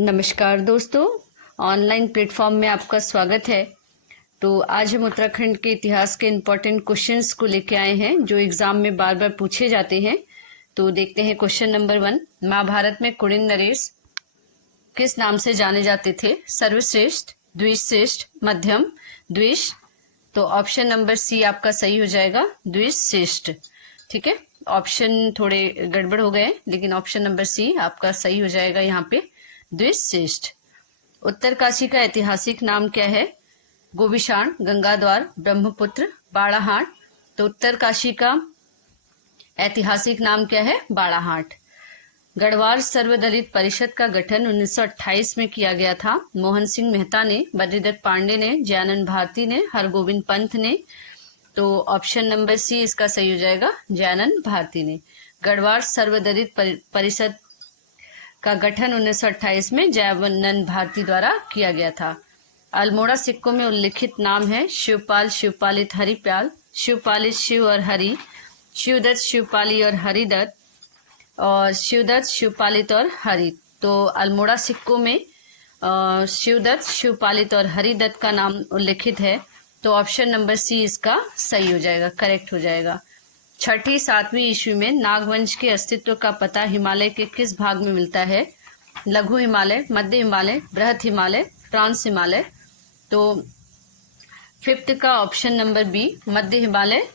नमस्कार दोस्तों, online platform में आपका स्वागत है। तो आज हम उत्तराखंड के इतिहास के इम्पोर्टेंट क्वेश्चंस को लेके आए हैं जो एग्जाम में बार बार पूछे जाते हैं। तो देखते हैं क्वेश्चन नंबर 1। महाभारत में कुड़िन नरेश किस नाम से जाने जाते थे? सर्वश्रेष्ठ, द्विश्रेष्ठ, मध्यम, द्विष। तो ऑप्शन नंबर सी आपका सही हो जाएगा, द्विश्रेष्ठ। ठीक है, ऑप्शन थोड़े गड़बड़ हो गए लेकिन ऑप्शन नंबर सी आपका सही हो जाएगा यहाँ पे, द्विश्रेष्ठ। उत्तरकाशी का ऐतिहासिक नाम क्या है? गोविशाण, गंगाद्वार, ब्रह्मपुत्र, बाड़ाहाट। तो उत्तरकाशी का ऐतिहासिक नाम क्या है? बाड़ाहाट। गढ़वाल सर्वदलित परिषद का गठन 1928 में किया गया था। मोहन सिंह मेहता ने, बद्रीदत्त पांडे ने, जयानंद भारती ने, हरगोविंद पंत ने। तो ऑप्शन नंबर सी इसका सही हो जाएगा, जयानंद भारती ने। गढ़वाल सर्वदलित परिषद का गठन 1928 में जयानंद भारती द्वारा किया गया था। अल्मोड़ा सिक्कों में उल्लिखित नाम है शिवपाल, शिवपालित, हरिपाल, शिवपालित शिव और हरि, शिवदत्त, शिवपाली और हरिदत्त, और शिवदत्त, शिवपालित और हरि। तो अल्मोड़ा सिक्कों में शिवदत्त, शिवपालित और हरिदत्त का नाम उल्लिखित है। तो ऑप्शन नंबर सी इसका सही हो जाएगा, करेक्ट हो जाएगा। 6ठी 7वीं ईस्वी में नागवंश के अस्तित्व का पता हिमालय के किस भाग में मिलता है? लघु हिमालय, मध्य हिमालय, बृहत हिमालय, ट्रांस हिमालय। तो 5th का ऑप्शन नंबर बी, मध्य हिमालय।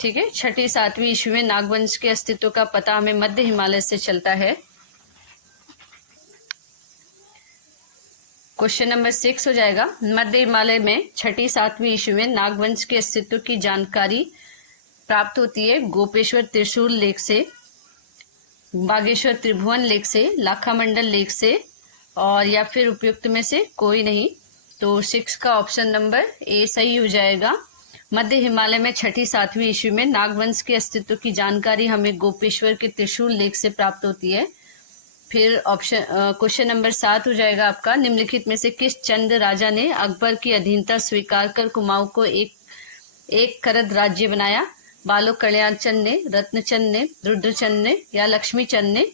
ठीक है, 6ठी 7वीं ईस्वी में नागवंश के अस्तित्व का पता हमें मध्य हिमालय से चलता है। क्वेश्चन नंबर 6 हो जाएगा, मध्य हिमालय में 6ठी 7वीं ईस्वी में नागवंश के अस्तित्व की जानकारी प्राप्त होती है गोपेश्वर त्रिशूल लेक से, बागेश्वर त्रिभुवन लेक से, लाखामंडल लेक से, और या फिर उपयुक्त में से कोई नहीं। तो 6 का ऑप्शन नंबर ए सही हो जाएगा। मध्य हिमालय में 6ठी 7वीं ईस्वी में नागवंश के अस्तित्व की जानकारी हमें गोपेश्वर के त्रिशूल लेक से प्राप्त होती है। फिर ऑप्शन क्वेश्चन नंबर 7 हो जाएगा आपका, निम्नलिखित में से किस चंद राजा ने अकबर की अधीनता स्वीकार कर कुमाऊं को एक करद राज्य बनाया? बालो कल्याण चंद ने, रत्नचंद ने, रुद्रचंद ने, या लक्ष्मी चंद ने।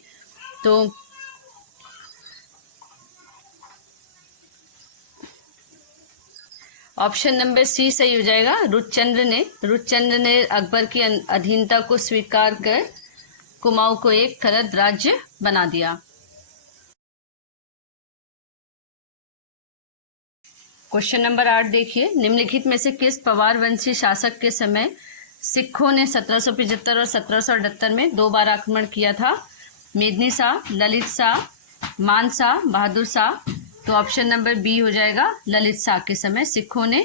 तो ऑप्शन नंबर सी सही हो जाएगा, रुद्रचंद्र ने। रुद्रचंद्र ने अकबर की अधीनता को स्वीकार कर कुमाऊं को एक करद राज्य बना दिया। क्वेश्चन नंबर 8 देखिए, निम्नलिखित में से किस पवार वंशी शासक के समय सिखों ने 1775 और 1778 में 2 बार आक्रमण किया था? मेदिनी शाह, ललित शाह, मान शाह, बहादुर शाह। तो ऑप्शन नंबर बी हो जाएगा, ललित शाह के समय सिखों ने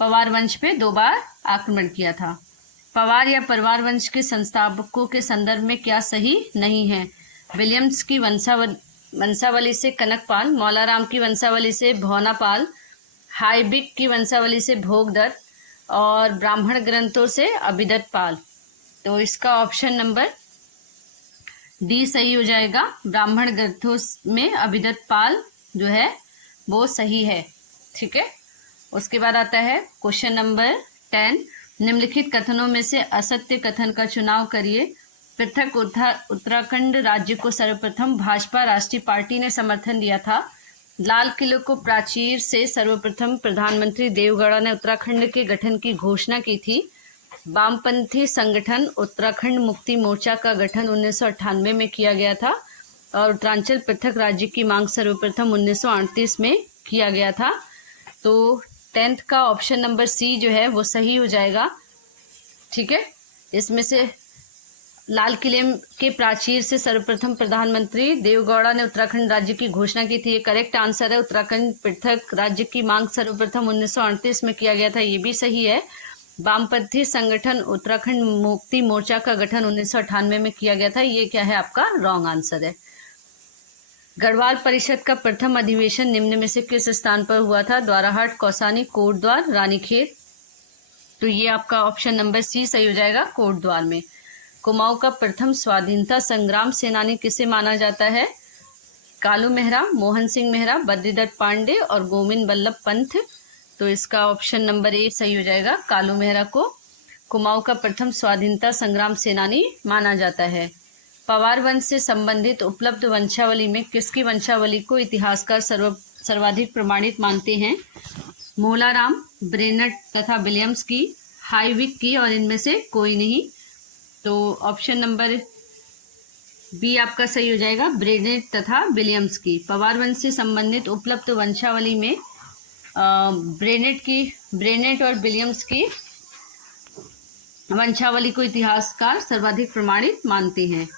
पवार वंश पे 2 बार आक्रमण किया था। पवार या परवार वंश के संस्थापकों के संदर्भ में क्या सही नहीं है? विलियम्स की वंशावली से कनकपाल, मौलाराम की वंशावली से भौनापाल, हाइबिक की वंशावली से भोगदत्त, और ब्राह्मण ग्रंथों से अभिदत्त पाल। तो इसका ऑप्शन नंबर डी सही हो जाएगा, ब्राह्मण ग्रंथों में अभिदत्त पाल जो है वो सही है। ठीक है, उसके बाद आता है क्वेश्चन नंबर 10, निम्नलिखित कथनों में से असत्य कथन का चुनाव करिए। पृथक उत्तराखंड राज्य को सर्वप्रथम भाजपा राष्ट्रीय पार्टी ने समर्थन दिया था। लाल किले को प्राचीर से सर्वप्रथम प्रधानमंत्री देवगौड़ा ने उत्तराखंड के गठन की घोषणा की थी। वामपंथी संगठन उत्तराखंड मुक्ति मोर्चा का गठन 1998 में किया गया था, और उत्तरांचल पृथक राज्य की मांग सर्वप्रथम 1938 में किया गया था। तो 10th का ऑप्शन नंबर सी जो है वो सही हो जाएगा। ठीक है, इसमें से लाल किले के प्राचीर से सर्वप्रथम प्रधानमंत्री देवगौड़ा ने उत्तराखंड राज्य की घोषणा की थी, ये करेक्ट आंसर है। उत्तराखंड पृथक राज्य की मांग सर्वप्रथम 1938 में किया गया था, ये भी सही है। वामपंथी संगठन उत्तराखंड मुक्ति मोर्चा का गठन 1998 में किया गया था, ये क्या है आपका रॉन्ग आंसर है। गढ़वाल परिषद का प्रथम अधिवेशन निम्न में से किस स्थान पर हुआ था? द्वाराहाट, कौसानी, कोटद्वार, रानीखेत। तो ये आपका ऑप्शन नंबर सी सही हो जाएगा, कोटद्वार में। कुमाऊं का प्रथम स्वाधीनता संग्राम सेनानी किसे माना जाता है? कालू मेहरा, मोहन सिंह मेहरा, बद्रीदत्त पांडे और गोविंद बल्लभ पंत। तो इसका ऑप्शन नंबर ए सही हो जाएगा, कालू मेहरा को कुमाऊं का प्रथम स्वाधीनता संग्राम सेनानी माना जाता है। पवार वंश से संबंधित उपलब्ध वंशावली में किसकी वंशावली को इतिहासकार सर्वाधिक प्रमाणित मानते हैं? मोलाराम, ब्रेनट तथा विलियम्स की, हाईविक की और इनमें से कोई नहीं। तो ऑप्शन नंबर बी आपका सही हो जाएगा, ब्रेनेट तथा विलियम्स की। पवार वंश से संबंधित उपलब्ध वंशावली में ब्रेनेट और विलियम्स की वंशावली को इतिहासकार सर्वाधिक प्रमाणित मानते हैं।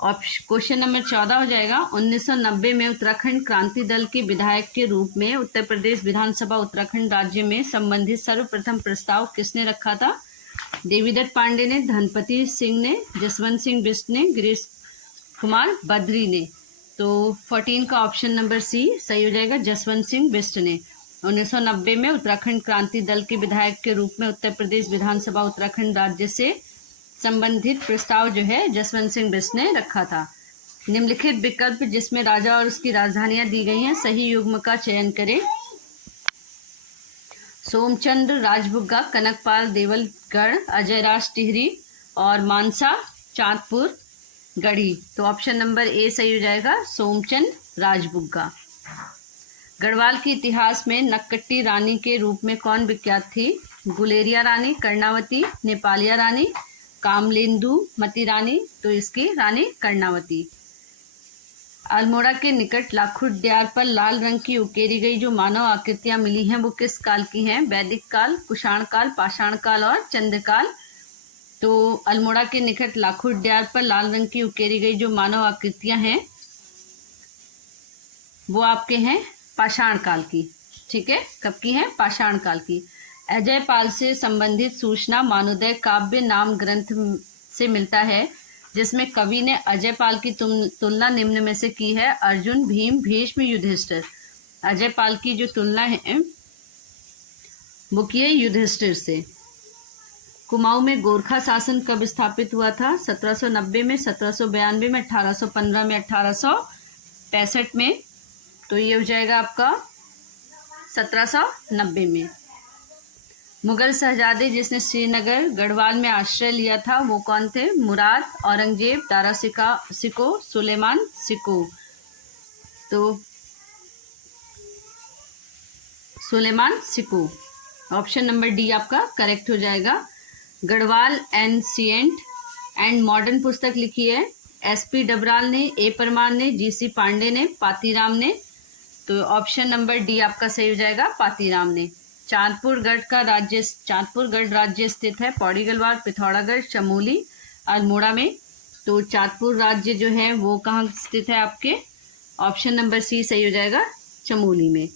क्वेश्चन नंबर 14 हो जाएगा, 1990 में उत्तराखंड क्रांति दल के विधायक के रूप में उत्तर प्रदेश विधानसभा उत्तराखंड राज्य में संबंधित सर्वप्रथम प्रस्ताव किसने रखा था? देवीदत्त पांडे ने, धनपति सिंह ने, जसवंत सिंह बिष्ट ने, गिरीश कुमार बद्री ने। तो 14 का ऑप्शन नंबर सी सही हो जाएगा, जसवंत सिंह बिष्ट ने 1990 में उत्तराखंड क्रांति दल के विधायक के रूप में उत्तर प्रदेश विधानसभा उत्तराखंड राज्य से संबंधित प्रस्ताव जो है जसवंत सिंह बिष्ट ने रखा था। निम्नलिखित विकल्प जिसमें राजा और उसकी राजधानियां दी गई हैं, सही युग्म का चयन करें। सोमचंद्र राजबुग्गा, कनकपाल देवलगढ़, अजयराज टिहरी और मानसा चांदपुर गढ़ी। तो ऑप्शन नंबर ए सही हो जाएगा, सोमचंद राजबुग्गा। गढ़वाल के इतिहास में नक्कट्टी रानी के रूप में कौन विख्यात थी? गुलेरिया रानी, कर्णावती, नेपालिया रानी, कामलेंदु मती रानी। तो इसकी रानी कर्णावती। अल्मोड़ा के निकट लाखुड्यार पर लाल रंग की उकेरी गई जो मानव आकृतियां मिली हैं वो किस काल की हैं? वैदिक काल, कुषाण काल, पाषाण काल और चंद्रकाल। तो अल्मोड़ा के निकट लाखुड्यार पर लाल रंग की उकेरी गई जो मानव आकृतियां हैं वो आपके हैं पाषाण काल की। ठीक है, कब की हैं? पाषाण काल की। अजय पाल से संबंधित सूचना मानोदय काव्य नाम ग्रंथ से मिलता है जिसमें कवि ने अजय पाल की तुलना निम्न में से की है? अर्जुन, भीम, भीष्म, युधिष्ठिर। अजय पाल की जो तुलना है वो की है युधिष्ठिर से। कुमाऊं में गोरखा शासन कब स्थापित हुआ था? 1790 में, 1792 में, 1815 में, 1865 में। तो ये हो जाएगा आपका 1790 में। मुगल शहजादे जिसने श्रीनगर गढ़वाल में आश्रय लिया था वो कौन थे? मुराद, औरंगजेब, दारा सिको, सुलेमान सिको। तो सुलेमान सिको ऑप्शन नंबर डी आपका करेक्ट हो जाएगा। गढ़वाल एंशिएंट एंड मॉडर्न पुस्तक लिखी है एसपी डबराल ने, ए परमार ने, जीसी पांडे ने, पातीराम ने। तो ऑप्शन नंबर डी आपका सही हो जाएगा, पातीराम ने। चांदपुर गढ़ राज्य स्थित है पौड़ी गढ़वाल, पिथौरागढ़, चमोली, अल्मोड़ा में। तो चांदपुर राज्य जो है वो कहाँ स्थित है आपके? ऑप्शन नंबर सी सही हो जाएगा, चमोली में।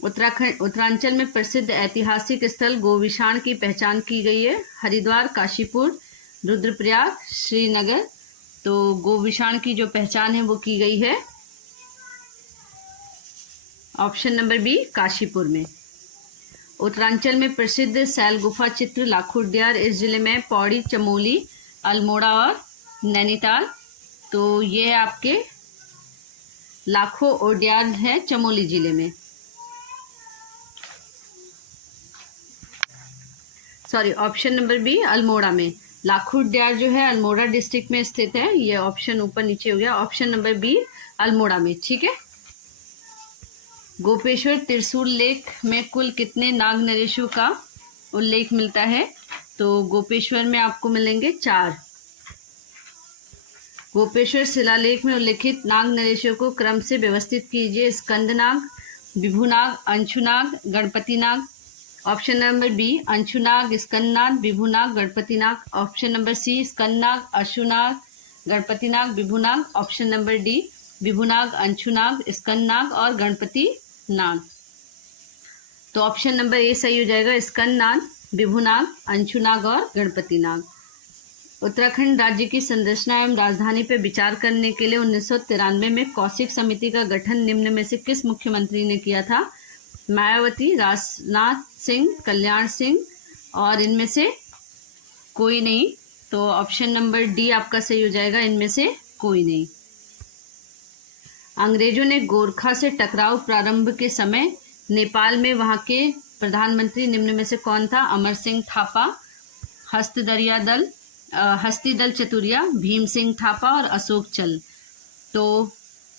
उत्तरांचल में प्रसिद्ध ऐतिहासिक स्थल गोविशाण की पहचान की गई है हरिद्वार, काशीपुर, रुद्रप्रयाग, श्रीनगर। तो गोविशाण की जो पहचान है वो की गई है ऑप्शन नंबर बी, काशीपुर में। उत्तरांचल में प्रसिद्ध शैल गुफा चित्र लाखुड्यार इस जिले में पौड़ी, चमोली, अल्मोड़ा और नैनीताल। तो ये है आपके लाखों ओड्यार है चमोली जिले में, sorry option number B Almora में। लाखुड्यार जो है अल्मोड़ा डिस्ट्रिक्ट में स्थित है। ये ऑप्शन ऊपर नीचे हो गया, ऑप्शन नंबर बी अल्मोड़ा में। ठीक है। गोपेश्वर त्रिशूल लेख में कुल कितने नाग नरेशों का उल्लेख मिलता है? तो गोपेश्वर में आपको मिलेंगे 4। गोपेश्वर शिलालेख में उल्लेखित नाग नरेशों को क्रम से व्यवस्थित कीजिए। Skandanaga, Vibhunaga, Anshunaga, Ganapatinaga. Option number B Anshunaga, Skandanaga, Vibhunaga, Ganapatinaga. Option number C Skandanaga, Ashunaga, Ganapatinaga, Vibhunaga. Option number D Vibhunaga, Anshunaga, Skandanaga और गणपति नाग। तो ऑप्शन नंबर ए सही हो जाएगा, स्कंदनाग, विभुनाग, अंशुनाग और गणपति नाग। उत्तराखंड राज्य की संरचना एवं राजधानी पर विचार करने के लिए 1993 में कौशिक समिति का गठन निम्न में से किस मुख्यमंत्री ने किया था? मायावती, राजनाथ सिंह, कल्याण सिंह और इनमें से कोई नहीं। तो ऑप्शन नंबर डी आपका सही हो जाएगा, इनमें से कोई नहीं। अंग्रेजों ने गोरखा से टकराव प्रारंभ के समय नेपाल में वहां के प्रधानमंत्री निम्न में से कौन था? अमर सिंह थापा, हस्तदरिया दल, हस्तिदल चतुरिया, भीम सिंह थापा और अशोक चल। तो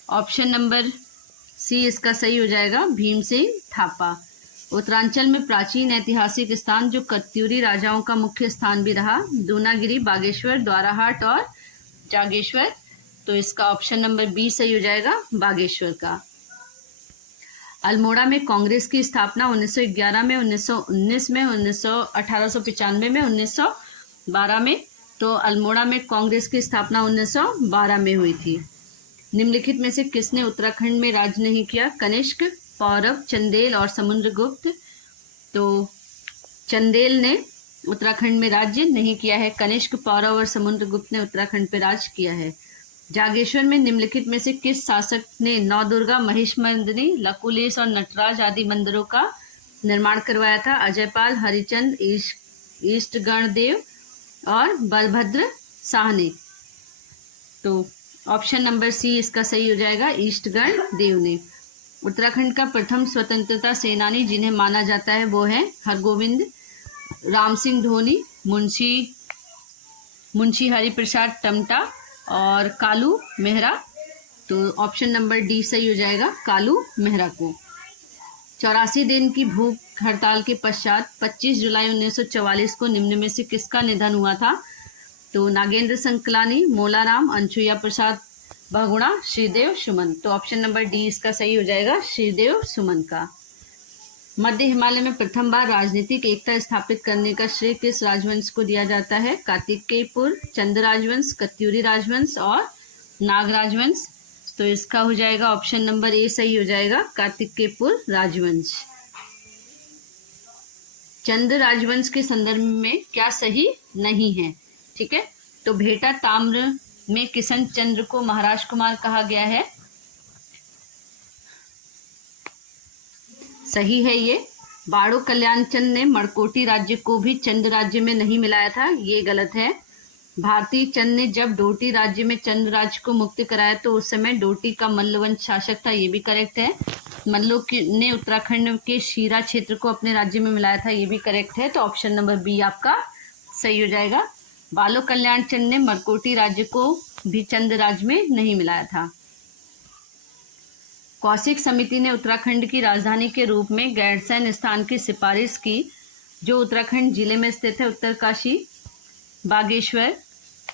ऑप्शन नंबर सी इसका सही हो जाएगा, भीम सिंह थापा। उत्तरांचल में प्राचीन ऐतिहासिक स्थान जो कत्यूरी राजाओं का मुख्य स्थान भी रहा, दूनागिरी, बागेश्वर, द्वाराहाट और जागेश्वर। तो इसका ऑप्शन नंबर बी सही हो जाएगा, बागेश्वर का। अल्मोड़ा में कांग्रेस की स्थापना 1911 में, 1919 में, 1895 में, 1912 में। तो अल्मोड़ा में कांग्रेस की स्थापना 1912 में हुई थी। निम्नलिखित में से किसने उत्तराखंड में राज नहीं किया? कनिष्क, पौरव, चंदेल और समुद्रगुप्त। तो चंदेल ने उत्तराखंड में राज्य नहीं किया है, कनिष्क, पौरव और समुद्रगुप्त ने उत्तराखंड पर राज किया है। जागेश्वर में निम्नलिखित में से किस शासक ने नवदुर्गा, महिषमर्दिनी, लकुलेश और नटराज आदि मंदिरों का निर्माण करवाया था? अजयपाल, हरिचंद, ईष्टगणदेव और बलभद्र शाह ने। तो ऑप्शन नंबर सी इसका सही हो जाएगा, ईष्टगणदेव ने। उत्तराखंड का प्रथम स्वतंत्रता सेनानी जिन्हें माना जाता है वो है हरगोविंद, राम सिंह धोनी, मुंशी हरिप्रसाद टमटा और कालू मेहरा। तो ऑप्शन नंबर डी सही हो जाएगा, कालू मेहरा को। 84 दिन की भूख हड़ताल के पश्चात 25 जुलाई 1944 को निम्न में से किसका निधन हुआ था? तो नागेंद्र संकलानी, मोलाराम, अनसुईया प्रसाद बहुगुणा, श्रीदेव सुमन। तो ऑप्शन नंबर डी इसका सही हो जाएगा, श्रीदेव सुमन का। मध्य हिमालय में प्रथम बार राजनीतिक एकता स्थापित करने का श्रेय किस राजवंश को दिया जाता है? कार्तिकेयपुर, चंद राजवंश, कत्यूरी राजवंश और नाग राजवंश। तो इसका हो जाएगा ऑप्शन नंबर ए सही हो जाएगा, कार्तिकेयपुर राजवंश। चंद राजवंश के संदर्भ में क्या सही नहीं है? ठीक है, तो भेटा ताम्र में किशन चंद्र को महाराज कुमार कहा गया है, सही है ये। बाड़ो कल्याण चंद ने मड़कोटी राज्य को भी चंद राज्य में नहीं मिलाया था, ये गलत है। भारती चंद ने जब डोटी राज्य में चंद राज्य को मुक्त कराया तो उस समय डोटी का मल्लवंश शासक था, ये भी करेक्ट है। मल्लों ने उत्तराखंड के शीरा क्षेत्र को अपने राज्य में मिलाया था, ये भी करेक्ट है। तो ऑप्शन नंबर बी आपका सही हो जाएगा। बालो कल्याण चंद ने मरकोटी राज्य को भी चंद राज्य में नहीं मिलाया था। कौशिक समिति ने उत्तराखंड की राजधानी के रूप में गैरसैंण स्थान की सिफारिश की, जो उत्तराखंड जिले में स्थित है। उत्तरकाशी, बागेश्वर,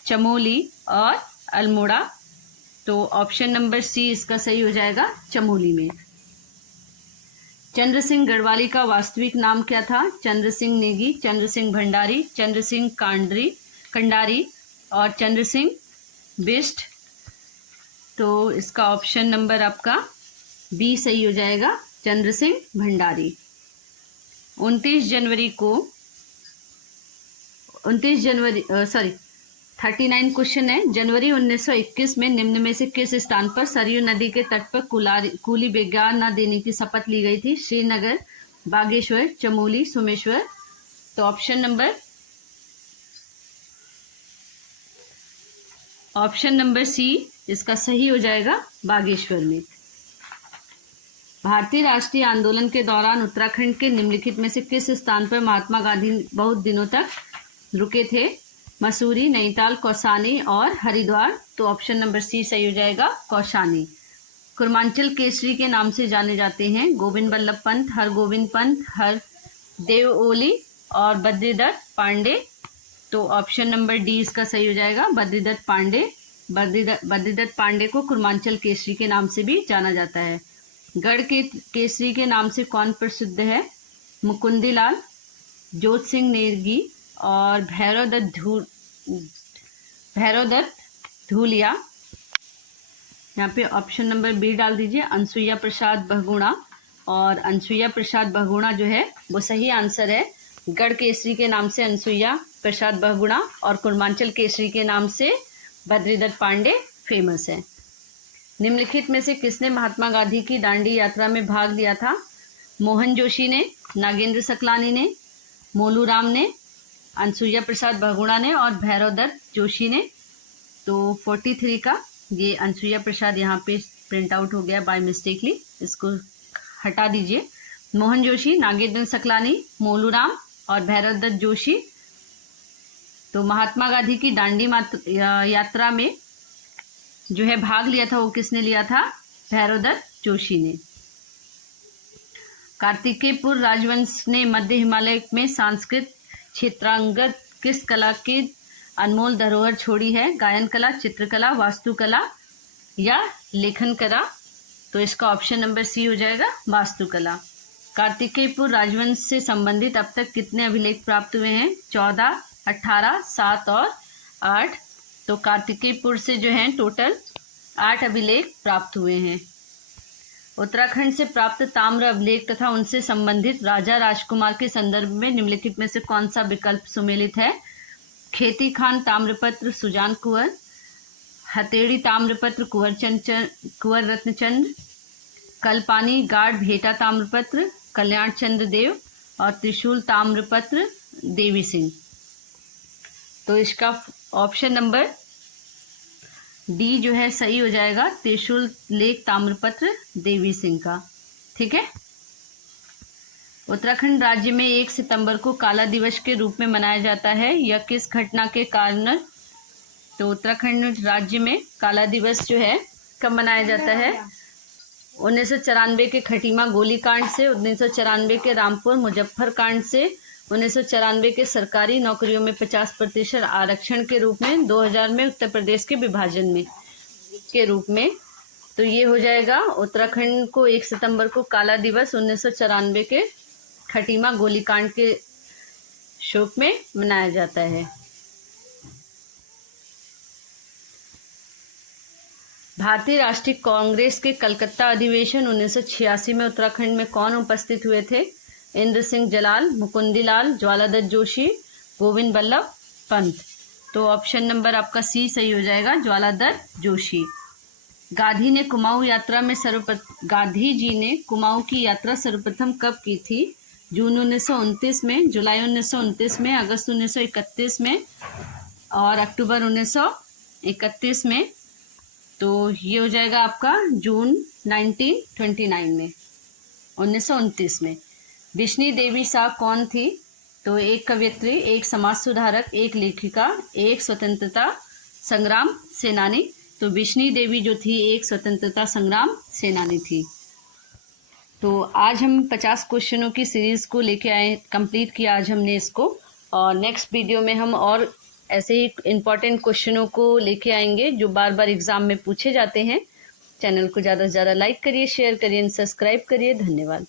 चमोली और अल्मोड़ा। तो ऑप्शन नंबर सी इसका सही हो जाएगा, चमोली में। चंद्र सिंह गढ़वाली का वास्तविक नाम क्या था? चंद्र सिंह नेगी, चंद्र सिंह भंडारी, चंद्र सिंह कंडारी और चंद्र सिंह बिष्ट। तो इसका ऑप्शन नंबर आपका बी सही हो जाएगा, चंद्र सिंह भंडारी। 39 क्वेश्चन है। जनवरी 1921 में निम्न में से किस स्थान पर सरयू नदी के तट पर कूली बेगार न देने की शपथ ली गई थी? श्रीनगर, बागेश्वर, चमोली, सोमेश्वर। तो ऑप्शन नंबर सी इसका सही हो जाएगा, बागेश्वर में। भारतीय राष्ट्रीय आंदोलन के दौरान उत्तराखंड के निम्नलिखित में से किस स्थान पर महात्मा गांधी बहुत दिनों तक रुके थे? मसूरी, नैनीताल, कौसानी और हरिद्वार। तो ऑप्शन नंबर सी सही हो जाएगा, कौसानी। कुर्मांचल केसरी के नाम से जाने जाते हैं गोविंद बल्लभ पंत, हरगोविंद पंत, हरदेव ओली और बद्रीदत्त पांडे। तो ऑप्शन नंबर डी इसका सही हो जाएगा, बद्रीदत्त पांडे। बद्रीदत्त पांडे को कुर्मांचल केसरी के नाम से भी जाना जाता है। गढ़ के केसरी के नाम से कौन प्रसिद्ध है? मुकुंदीलाल, जोत सिंह नेगी और भैरवदत्त धूलिया। यहाँ पे ऑप्शन नंबर बी डाल दीजिए, अनसुईया प्रसाद बहुगुणा। और अनसुईया प्रसाद बहुगुणा जो है वो सही आंसर है। गढ़ केसरी के नाम से अनसुईया प्रसाद बहुगुणा और कुर्मांचल केसरी के नाम से बद्रीदत्त पांडे फेमस है। निम्नलिखित में से किसने महात्मा गांधी की दांडी यात्रा में भाग लिया था? मोहन जोशी ने, नागेंद्र सकलानी ने, मोलू राम ने, अनसुईया प्रसाद बहुगुणा ने और भैरवदत्त जोशी ने। तो 43 का ये अनसुईया प्रसाद यहाँ पे प्रिंट आउट हो गया बाय मिस्टेकली, इसको हटा दीजिए। मोहन जोशी, नागेंद्र सकलानी, मोलू राम और भैरवदत्त जोशी। तो महात्मा गांधी की दांडी यात्रा में जो है भाग लिया था, वो किसने लिया था? भैरवदत्त जोशी ने। कार्तिकेयपुर राजवंश ने मध्य हिमालय में सांस्कृतिक क्षेत्रांगत किस कला की अनमोल धरोहर छोड़ी है? गायन कला, चित्रकला, वास्तुकला या लेखन कला? तो इसका ऑप्शन नंबर सी हो जाएगा, वास्तुकला। कार्तिकेयपुर राजवंश से संबंधित अब तक कितने अभिलेख प्राप्त हुए हैं? 14, 18, 7 और 8। तो कार्तिकेयपुर से जो है टोटल 8 अभिलेख प्राप्त हुए हैं। उत्तराखंड से प्राप्त ताम्र अभिलेख तथा उनसे संबंधित राजा राजकुमार के संदर्भ में निम्नलिखित में से कौन सा विकल्प सुमेलित है? खेती खान ताम्रपत्र सुजान कुंवर, हथेड़ी ताम्रपत्र कुंवर रत्नचंद्र, कलपानी गाढ़ भेटा ताम्रपत्र कल्याण चंद्र देव और त्रिशूल ताम्रपत्र देवी सिंह। तो इसका ऑप्शन नंबर डी जो है सही हो जाएगा, त्रिशूल लेख ताम्रपत्र देवी सिंह का। ठीक है। उत्तराखंड राज्य में 1 सितंबर को काला दिवस के रूप में मनाया जाता है, यह किस घटना के कारण? तो उत्तराखंड राज्य में काला दिवस जो है कब मनाया जाता है? 1994 के खटीमा गोलीकांड से, 1994 के रामपुर मुजफ्फर कांड से, 1994 के सरकारी नौकरियों में 50% आरक्षण के रूप में, 2000 में उत्तर प्रदेश के विभाजन में के रूप में। तो ये हो जाएगा उत्तराखंड को 1 सितंबर को काला दिवस 1994 के खटीमा गोलीकांड के शोक में मनाया जाता है। भारतीय राष्ट्रीय कांग्रेस के कलकत्ता अधिवेशन 1986 में उत्तराखंड में कौन उपस्थित हुए थे? इंद्र सिंह जलाल, मुकुंदी लाल, ज्वालादत्त जोशी, गोविंद बल्लभ पंत। तो ऑप्शन नंबर आपका सी सही हो जाएगा, ज्वालादत्त जोशी। गांधी जी ने कुमाऊं की यात्रा सर्वप्रथम कब की थी? जून 1929 में, जुलाई 1929 में, अगस्त 1931 में और अक्टूबर 1931 में। तो ये हो जाएगा आपका जून 1929 में। विष्णु देवी शाह कौन थी? तो एक कवयित्री, एक समाज सुधारक, एक लेखिका, एक स्वतंत्रता संग्राम सेनानी। तो विष्णु देवी जो थी एक स्वतंत्रता संग्राम सेनानी थी। तो आज हम 50 क्वेश्चनों की सीरीज को लेके आए, कंप्लीट किया आज हमने इसको। और नेक्स्ट वीडियो में हम और ऐसे ही इम्पॉर्टेंट क्वेश्चनों को लेके आएंगे जो बार बार एग्जाम में पूछे जाते हैं। चैनल को ज़्यादा से ज़्यादा लाइक करिए, शेयर करिए, सब्सक्राइब करिए। धन्यवाद।